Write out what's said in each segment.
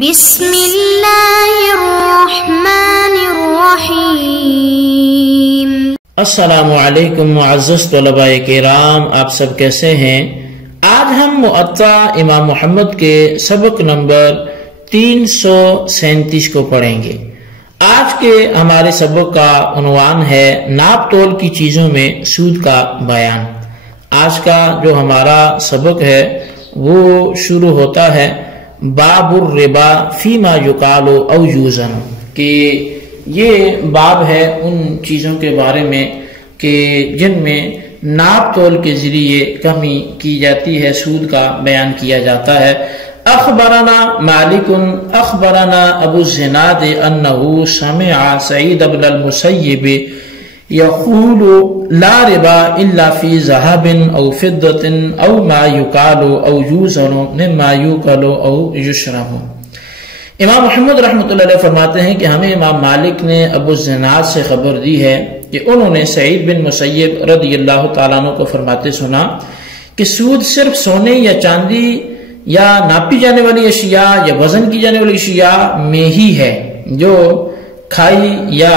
بسم اللہ الرحمن الرحیم۔ السلام علیکم معزز طلباء کرام، آپ سب کیسے ہیں؟ آج ہم معطا امام محمد کے سبق نمبر 337 کو پڑھیں گے۔ آج کے ہمارے سبق کا عنوان ہے ناپ تول کی چیزوں میں سود کا بیان۔ آج کا جو ہمارا سبق ہے وہ شروع ہوتا ہے باب الربا فیما یقال او یوزن، کہ یہ باب ہے ان چیزوں کے بارے میں کہ جن میں ناپ تول کے ذریعے کمی کی جاتی ہے، سود کا بیان کیا جاتا ہے۔ اخبرنا مالک اخبرنا ابو الزناد انه سمع سعید بن المسیب یقول لا ربا الا فی ذهب او فضة او ما یقال او یوزن مما یوکل او یشرب۔ امام محمد رحمۃ اللہ علیہ فرماتے ہیں کہ ہمیں امام مالک نے ابو الزناد سے خبر دی ہے کہ انہوں نے سعید بن مسیب رضی اللہ تعالیٰ عنہ کو فرماتے سنا کہ سود صرف سونے یا چاندی یا ناپی جانے والی اشیاء یا وزن کی جانے والی اشیاء میں ہی ہے جو کھائی یا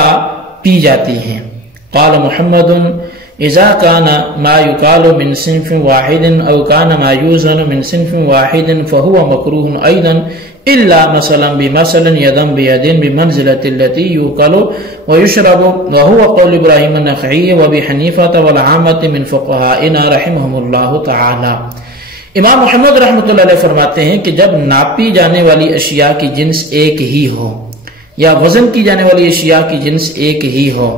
پی جاتی ہیں۔ قال محمد اذا كان ما يقال من صنف واحد او كان ما يوزن من صنف واحد فهو مكروه ايضا الا مثلا بمثل يدا بيد بمنزله التي يؤكل ويشرب، وهو قول ابراهيم النخعي وابي حنيفه والعامه من فقهائنا رحمهم الله تعالى۔ امام محمد رحمۃ اللہ علیہ فرماتے ہیں کہ جب ناپی جانے والی اشیاء کی جنس ایک ہی ہو یا وزن کی جانے والی اشیاء کی جنس ایک ہی ہو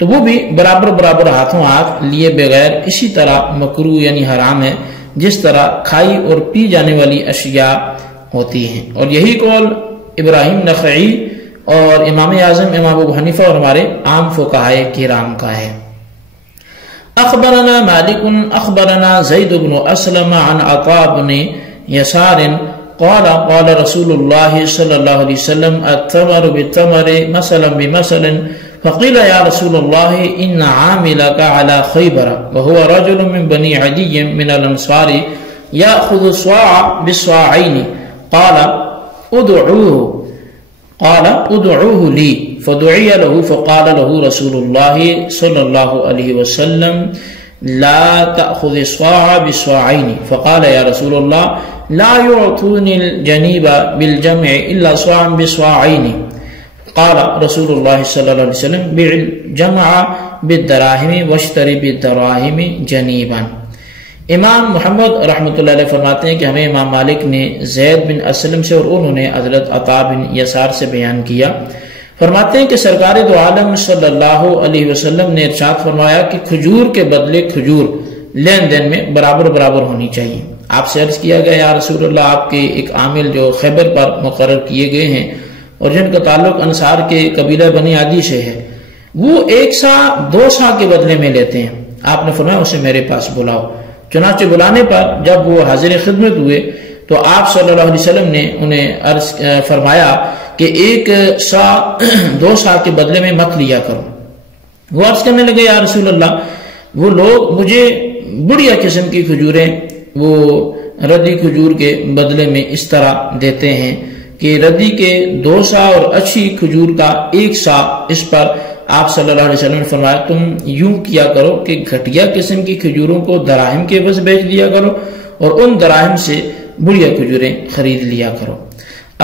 تو وہ بھی برابر برابر ہاتھوں ہاتھ لیے بغیر اسی طرح مکروہ یعنی حرام ہے جس طرح کھائی اور پی جانے والی اشیاء ہوتی ہیں۔ اور یہی قول ابراہیم نخعی اور امام اعظم امام ابو حنیفہ اور ہمارے عام فقہائے کرام کا ہے۔ اخبرنا مالک اخبرنا زید بن اسلم عن عطاء بن یسار قال قال رسول اللہ صلی اللہ علیہ وسلم التمر بالتمر مثلا بمثل فقيل يا رسول الله إن عاملك على خيبر وهو رجل من بني عدي من الأنصار يأخذ الصاع بالصاعين قال ادعوه لي فدعي له فقال له رسول الله صلى الله عليه وسلم لا تأخذ الصاع بالصاعين فقال يا رسول الله لا يعطوني الجنيب بالجمع إلا صاعا بالصاعين قال رسول اللہ صلی اللہ علیہ وسلم بيع الجمع بالدراهم واشتري بالدراهم جنيبا۔ امام محمد رحمۃ اللہ علیہ فرماتے ہیں کہ ہمیں امام مالک نے زید بن اسلم سے اور انہوں نے حضرت عطاء بن یسار سے بیان کیا، فرماتے ہیں کہ سرکار دو عالم صلی اللہ علیہ وسلم نے ارشاد فرمایا کہ کھجور کے بدلے کھجور لین دین میں برابر برابر ہونی چاہیے۔ آپ سے عرض کیا گیا یا رسول اللہ آپ کے ایک عامل جو خیبر پر مقرر کیے گئے ہیں اور جن کا تعلق انصار کے قبیلہ بنی عدی سے ہے، وہ 1 سا 2 سا کے بدلے میں لیتے ہیں۔ آپ نے فرمایا اسے میرے پاس بلاؤ۔ چنانچہ بلانے پر جب وہ حاضر خدمت ہوئے تو آپ صلی اللہ علیہ وسلم نے انہیں عرض فرمایا کہ 1 سا 2 سا کے بدلے میں مت لیا کرو۔ وہ عرض کرنے لگے یا رسول اللہ وہ لوگ مجھے بڑھیا قسم کی کھجوریں وہ ردی کھجور کے بدلے میں اس طرح دیتے ہیں کہ ردی کے 2 سا اور اچھی کھجور کا 1 سا، اس پر آپ صلی اللہ علیہ وسلم نے فرمایا تم یوں کیا کرو کہ گھٹیا قسم کی کھجوروں کو دراہم کے عوض بیچ دیا کرو اور ان دراہم سے بڑھیا کھجوریں خرید لیا کرو۔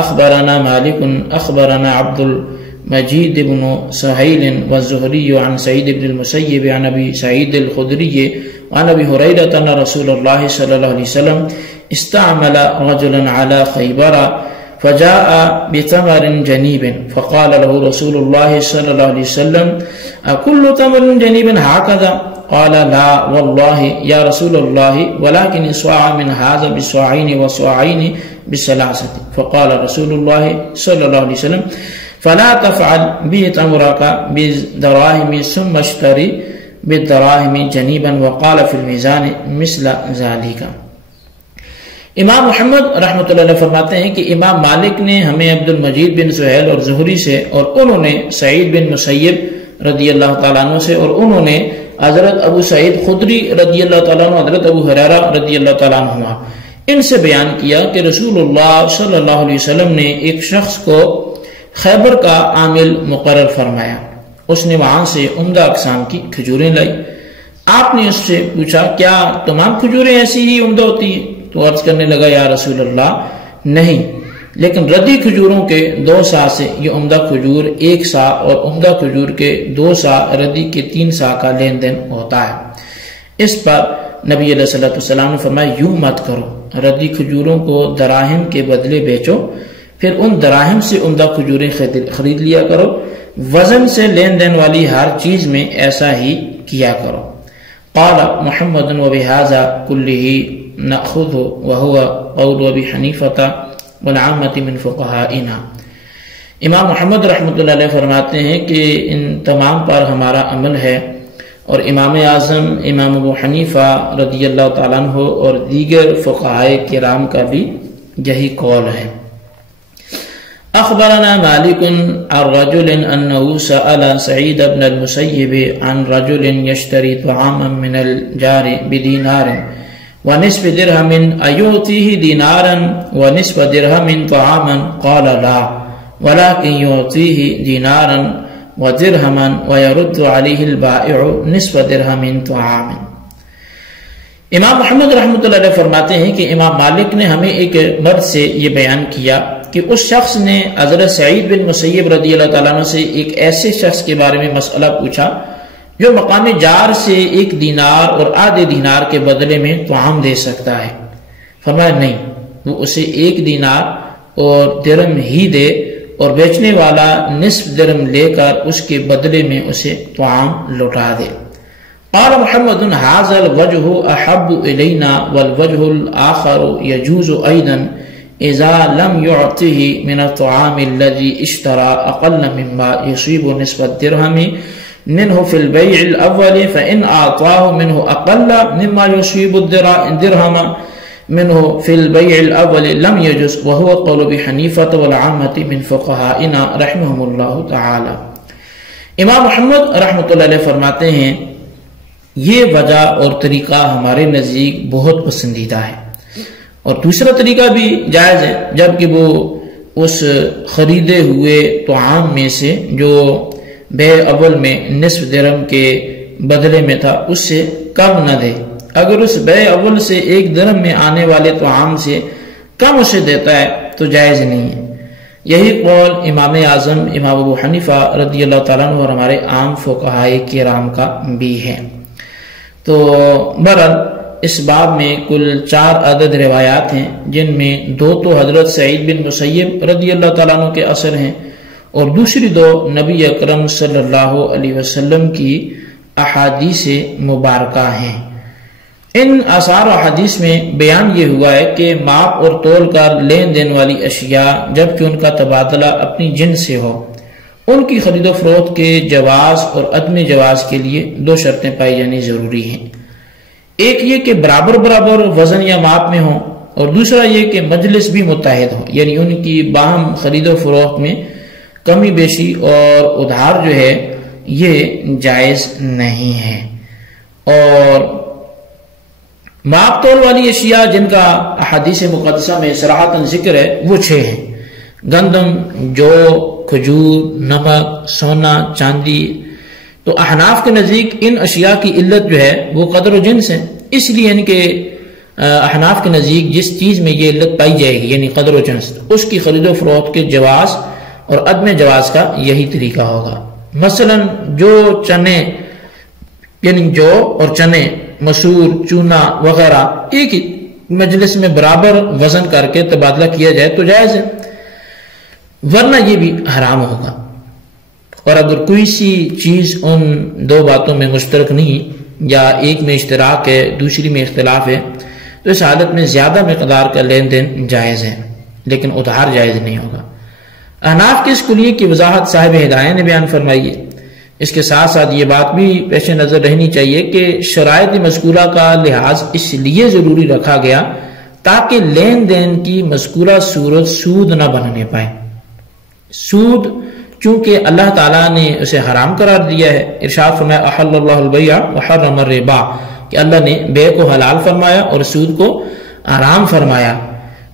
اخبرنا مالک اخبرنا عبد المجید بن سہیل والزہری عن سعید بن المسیب عن ابی سعید الخدری عن ابی ہریرہ ان رسول اللہ صلی اللہ علیہ وسلم استعمل رجلا على خیبر فجاء بتمر جنيب فقال له رسول الله صلى الله عليه وسلم أكل تمر جنيب هكذا؟ قال لا والله يا رسول الله ولكن صاع من هذا بصاعين وصاعين بثلاثة فقال رسول الله صلى الله عليه وسلم فلا تفعل بي تمرك بالدراهم ثم اشتري بالدراهم جنيبا وقال في الميزان مثل ذلك۔ امام محمد رحمۃ اللہ علیہ فرماتے ہیں کہ امام مالک نے ہمیں عبد المجید بن سہیل اور زہری سے اور انہوں نے سعید بن مسیب رضی اللہ تعالیٰ عنہ سے اور انہوں نے حضرت ابو سعید خدری رضی اللہ تعالیٰ عنہ حضرت ابو ہریرہ رضی اللہ تعالیٰ عنہ ان سے بیان کیا کہ رسول اللہ صلی اللہ علیہ وسلم نے ایک شخص کو خیبر کا عامل مقرر فرمایا، اس نے وہاں سے عمدہ اقسام کی کھجوریں لائی۔ آپ نے اس سے پوچھا کیا تمام کھجوریں ایسی ہی عمدہ ہوتی ہیں؟ تو عرض کرنے لگا یا رسول اللہ نہیں، لیکن ردی کھجوروں کے 2 سا سے یہ عمدہ کھجور 1 سا اور عمدہ کھجور کے 2 سا ردی کے 3 سا کا لین دین ہوتا ہے۔ اس پر نبی علیہ السلام نے فرمایا یوں مت کرو، ردی کھجوروں کو دراہم کے بدلے بیچو، پھر ان دراہم سے عمدہ کھجوریں خرید لیا کرو، وزن سے لین دین والی ہر چیز میں ایسا ہی کیا کرو۔ قال محمد وبهذا كله نأخذ وهو قول ابي حنیفہ والعامة من فقهائنا۔ امام محمد رحمۃ اللہ علیہ فرماتے ہیں کہ ان تمام پر ہمارا عمل ہے، اور امام اعظم امام ابو حنیفہ رضی اللہ تعالیٰ عنہ اور دیگر فقہائے کرام کا بھی یہی قول ہے۔ اخبرنا مالک عن رجل انه سأل سعید بن المسیب عن رجل يشتري طعاما من الجار بدینار ونصف درهم ایعطیه دینارا ونصف درهم طعاما قال لا ولكن يعطيه دینارا ودرهما ويرد عليه البائع نصف درهم طعاما۔ امام محمد رحمۃ اللہ علیہ فرماتے ہیں کہ امام مالک نے ہمیں ایک مرد سے یہ بیان کیا کہ اس شخص نے حضرت سعید بن مسیب رضی اللہ تعالیٰ عنہ سے ایک ایسے شخص کے بارے میں مسئلہ پوچھا جو مقام جار سے 1 دینار اور آدھے دینار کے بدلے میں طعام دے سکتا ہے۔ فرمایا نہیں، وہ اسے 1 دینار اور درہم ہی دے اور بیچنے والا نصف درہم لے کر اس کے بدلے میں اسے طعام لوٹا دے۔ قال محمد هذا الوجه احب الینا والوجه الاخر يجوز ايضا اذا لم يعطه من الطعام الذي اشترى اقل مما يصيب نصف الدرهم منه في البيع الاول فان اعطاه منه اقل مما يصيب الدرهم منه في البيع الاول لم يجوز وهو قول ابي حنيفة والعامة من فقهائنا رحمهم الله تعالى۔ امام محمد رحمۃ اللہ علیہ فرماتے ہیں یہ وجہ اور طریقہ ہمارے نزدیک بہت پسندیدہ ہے، اور دوسرا طریقہ بھی جائز ہے جبکہ وہ اس خریدے ہوئے طعام میں سے جو بے اول میں نصف درہم کے بدلے میں تھا اس سے کم نہ دے۔ اگر اس بے اول سے 1 درہم میں آنے والے طعام سے کم اسے دیتا ہے تو جائز نہیں ہے۔ یہی قول امام اعظم امام ابو حنیفہ رضی اللہ تعالیٰ عنہ اور ہمارے عام فقہائے کرام کا بھی ہے۔ تو بہرحال اس باب میں کل 4 عدد روایات ہیں، جن میں 2 تو حضرت سعید بن مسیب رضی اللہ تعالیٰ عنہ کے اثر ہیں اور دوسری 2 نبی اکرم صلی اللہ علیہ وسلم کی احادیث مبارکہ ہیں۔ ان آثار و حدیث میں بیان یہ ہوا ہے کہ ماپ اور تول کر لین دین والی اشیاء جبکہ ان کا تبادلہ اپنی جنس سے ہو، ان کی خرید و فروخت کے جواز اور عدم جواز کے لیے 2 شرطیں پائی جانی ضروری ہیں۔ ایک یہ کہ برابر برابر وزن یا ماپ میں ہوں، اور دوسرا یہ کہ مجلس بھی متحد ہو، یعنی ان کی باہم خرید و فروخت میں کمی بیشی اور ادھار جو ہے یہ جائز نہیں ہے۔ اور ماپ تول والی اشیاء جن کا احادیث مقدسہ میں صراحتاً ذکر ہے وہ 6 ہیں: گندم، جو، کھجور، نمک، سونا، چاندی۔ تو احناف کے نزدیک ان اشیاء کی علت جو ہے وہ قدر و جنس ہے، اس لیے ان کے احناف کے نزدیک جس چیز میں یہ علت پائی جائے گی یعنی قدر و جنس، اس کی خرید و فروخت کے جواز اور عدم جواز کا یہی طریقہ ہوگا۔ مثلا جو چنے یعنی جو اور چنے، مسور، چونا وغیرہ ایک ہی مجلس میں برابر وزن کر کے تبادلہ کیا جائے تو جائز ہے، ورنہ یہ بھی حرام ہوگا۔ اور اگر کوئی سی چیز ان 2 باتوں میں مشترک نہیں یا ایک میں اشتراک ہے دوسری میں اختلاف ہے تو اس حالت میں زیادہ مقدار کا لین دین جائز ہے، لیکن ادھار جائز نہیں ہوگا۔ احناف کی اس کلیے کی وضاحت صاحب ہدایہ نے بیان فرمائی ہے۔ اس کے ساتھ ساتھ یہ بات بھی پیش نظر رہنی چاہیے کہ شرائط مذکورہ کا لحاظ اس لیے ضروری رکھا گیا تاکہ لین دین کی مذکورہ صورت سود نہ بننے پائے۔ سود چونکہ اللہ تعالیٰ نے اسے حرام قرار دیا ہے، ارشاد فرمایا احل اللہ البیع وحرم الربا، کہ اللہ نے بے کو حلال فرمایا اور سود کو حرام فرمایا۔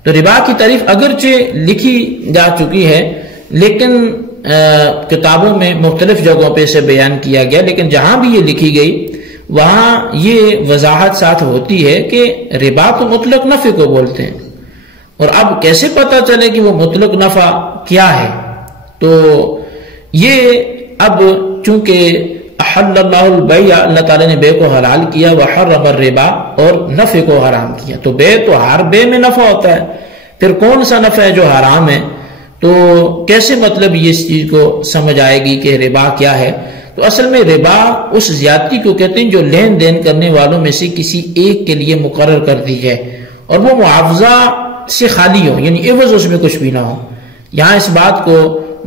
تو ربا کی تعریف اگرچہ لکھی جا چکی ہے لیکن کتابوں میں مختلف جگہوں پہ اسے بیان کیا گیا، لیکن جہاں بھی یہ لکھی گئی وہاں یہ وضاحت ساتھ ہوتی ہے کہ ربا تو مطلق نفع کو بولتے ہیں، اور اب کیسے پتہ چلے کہ وہ مطلق نفع کیا ہے؟ تو یہ اب چونکہ احل اللہ البیع، اللہ تعالیٰ نے بے کو حلال کیا، وحرم الربا، اور نفع کو حرام کیا، تو بے تو ہر بے میں نفع ہوتا ہے، پھر کون سا نفع ہے جو حرام ہے؟ تو کیسے مطلب یہ اس چیز کو سمجھ آئے گی کہ ربا کیا ہے؟ تو اصل میں ربا اس زیادتی کو کہتے ہیں جو لین دین کرنے والوں میں سے کسی ایک کے لیے مقرر کر دی جائے اور وہ معاوضہ سے خالی ہو، یعنی عوض اس میں کچھ بھی نہ ہو۔ یہاں اس بات کو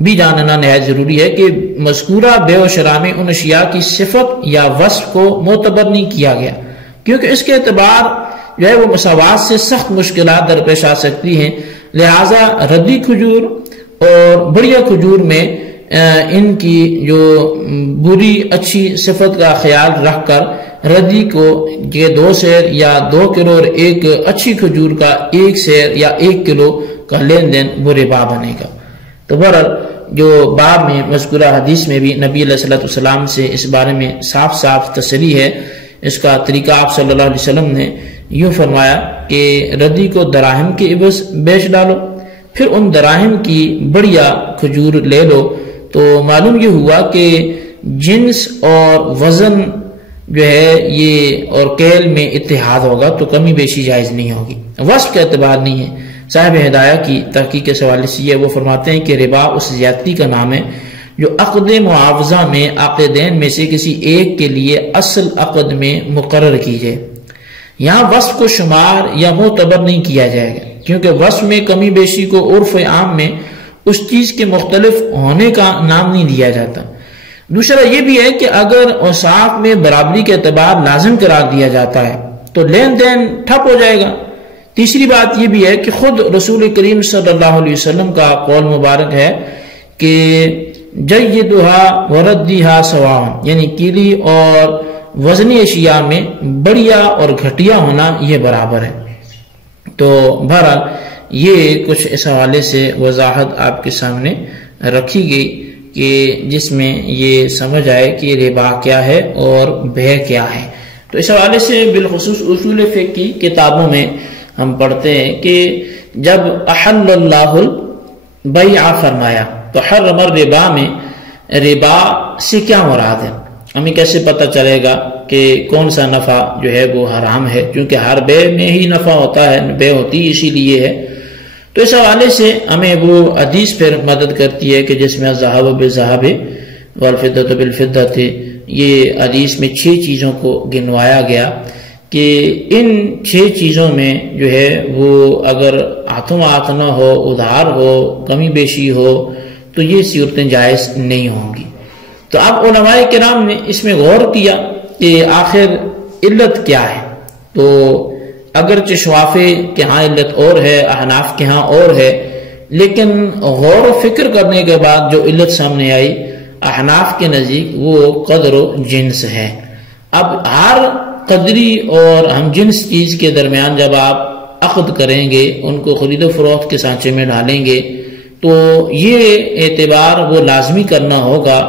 بھی جاننا نہایت ضروری ہے کہ مذکورہ بیع و شرع میں ان اشیاء کی صفت یا وصف کو معتبر نہیں کیا گیا، کیونکہ اس کے اعتبار جو ہے وہ مساوات سے سخت مشکلات درپیش آ سکتی ہیں، لہٰذا ردی کھجور اور بڑھیا کھجور میں ان کی جو بری اچھی صفت کا خیال رکھ کر ردی کو یہ 2 سیر یا 2 کلو اور ایک اچھی کھجور کا 1 سیر یا 1 کلو کا لین دین وہ ربا بنے گا۔ تو بہرحال جو باب میں مذکورہ حدیث میں بھی نبی علیہ السلام سے اس بارے میں صاف صاف تسلی ہے۔ اس کا طریقہ آپ صلی اللہ علیہ وسلم نے یوں فرمایا کہ ردی کو دراہم کے عوض بیچ ڈالو، پھر ان دراہم کی بڑھیا کھجور لے لو۔ تو معلوم یہ ہوا کہ جنس اور وزن جو ہے یہ اور کیل میں اتحاد ہوگا تو کمی بیشی جائز نہیں ہوگی، وصف کا اعتبار نہیں ہے۔ صاحب ہدایہ کی تحقیق کے حوالے سے یہ وہ فرماتے ہیں کہ ربا اس زیادتی کا نام ہے جو عقد معاوضہ میں عقدین میں سے کسی ایک کے لیے اصل عقد میں مقرر کی جائے۔ یہاں وصف کو شمار یا معتبر نہیں کیا جائے گا، کیونکہ وصف میں کمی بیشی کو عرف عام میں اس چیز کے مختلف ہونے کا نام نہیں دیا جاتا۔ دوسرا یہ بھی ہے کہ اگر اوصاف میں برابری کے اعتبار لازم قرار دیا جاتا ہے تو لین دین ٹھپ ہو جائے گا۔ تیسری بات یہ بھی ہے کہ خود رسول کریم صلی اللہ علیہ وسلم کا قول مبارک ہے کہ جیدھا وردیھا سواء، یعنی کیلی اور وزنی اشیاء میں بڑھیا اور گھٹیا ہونا یہ برابر ہے۔ تو بہرحال یہ کچھ اس حوالے سے وضاحت آپ کے سامنے رکھی گئی کہ جس میں یہ سمجھ آئے کہ ربا کیا ہے اور بیع کیا ہے۔ تو اس حوالے سے بالخصوص اصول فقہ کی کتابوں میں ہم پڑھتے ہیں کہ جب احل اللہ البیع فرمایا تو حرم الربا میں ربا سے کیا مراد ہے؟ ہمیں کیسے پتہ چلے گا کہ کون سا نفع جو ہے وہ حرام ہے؟ کیونکہ ہر بیع میں ہی نفع ہوتا ہے، بیع ہوتی اسی لیے ہے۔ تو اس حوالے سے ہمیں وہ حدیث پھر مدد کرتی ہے کہ جس میں الذهب بالذهب والفضة بالفضة، یہ حدیث میں 6 چیزوں کو گنوایا گیا کہ ان 6 چیزوں میں جو ہے وہ اگر ہاتھوں ہاتھ نہ ہو، ادھار ہو، کمی بیشی ہو تو یہ صورتیں جائز نہیں ہوں گی۔ تو اب علماء کرام نے اس میں غور کیا کہ آخر علت کیا ہے۔ تو اگرچہ شوافی کے ہاں علت اور ہے، احناف کے ہاں اور ہے، لیکن غور و فکر کرنے کے بعد جو علت سامنے آئی احناف کے نزدیک وہ قدر و جنس ہے۔ اب ہر قدری اور ہم جنس چیز کے درمیان جب آپ عقد کریں گے، ان کو خرید و فروخت کے سانچے میں ڈالیں گے، تو یہ اعتبار وہ لازمی کرنا ہوگا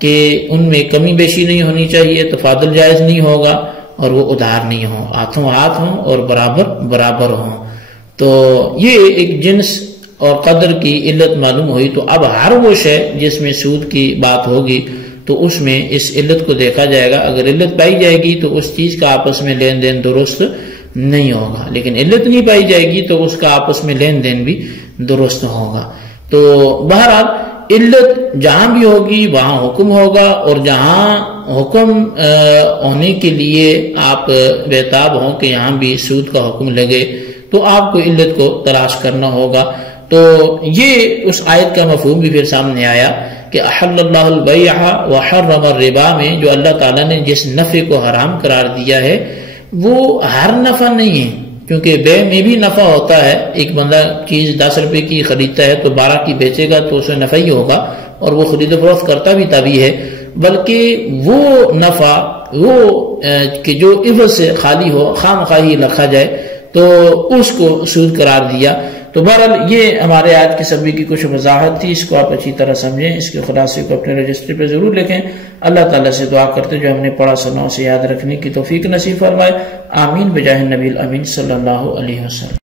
کہ ان میں کمی بیشی نہیں ہونی چاہیے، تفاضل جائز نہیں ہوگا، اور وہ ادھار نہیں ہوں، ہاتھوں ہاتھ ہوں اور برابر برابر ہوں۔ تو یہ ایک جنس اور قدر کی علت معلوم ہوئی۔ تو اب ہر وہ شے جس میں سود کی بات ہوگی تو اس میں اس علت کو دیکھا جائے گا۔ اگر علت پائی جائے گی تو اس چیز کا آپس میں لین دین درست نہیں ہوگا، لیکن علت نہیں پائی جائے گی تو اس کا آپس میں لین دین بھی درست ہوگا۔ تو بہرحال علت جہاں بھی ہوگی وہاں حکم ہوگا، اور جہاں حکم ہونے کے لیے آپ بےتاب ہوں کہ یہاں بھی سود کا حکم لگے تو آپ کو علت کو تلاش کرنا ہوگا۔ تو یہ اس آیت کا مفہوم بھی پھر سامنے آیا کہ احل اللہ البیع وحرم الربا میں جو اللہ تعالیٰ نے جس نفع کو حرام قرار دیا ہے وہ ہر نفع نہیں ہے، کیونکہ بیع میں بھی نفع ہوتا ہے۔ ایک بندہ چیز 10 روپے کی خریدتا ہے تو 12 کی بیچے گا تو اسے نفع ہی ہوگا، اور وہ خرید و فروخت کرتا بھی تبھی ہے، بلکہ وہ نفع وہ کہ جو عوض سے خالی ہو، خام خواہی رکھا جائے تو اس کو سود قرار دیا۔ تو بہرحال یہ ہمارے آج کے سبھی کی کچھ وضاحت تھی، اس کو آپ اچھی طرح سمجھیں، اس کے خلاصے کو اپنے رجسٹر پہ ضرور لکھیں۔ اللہ تعالیٰ سے دعا کرتے جو ہم نے پڑھا سنا اسے یاد رکھنے کی توفیق نصیب فرمائے، آمین بجاہ النبی الامین صلی اللہ علیہ وسلم۔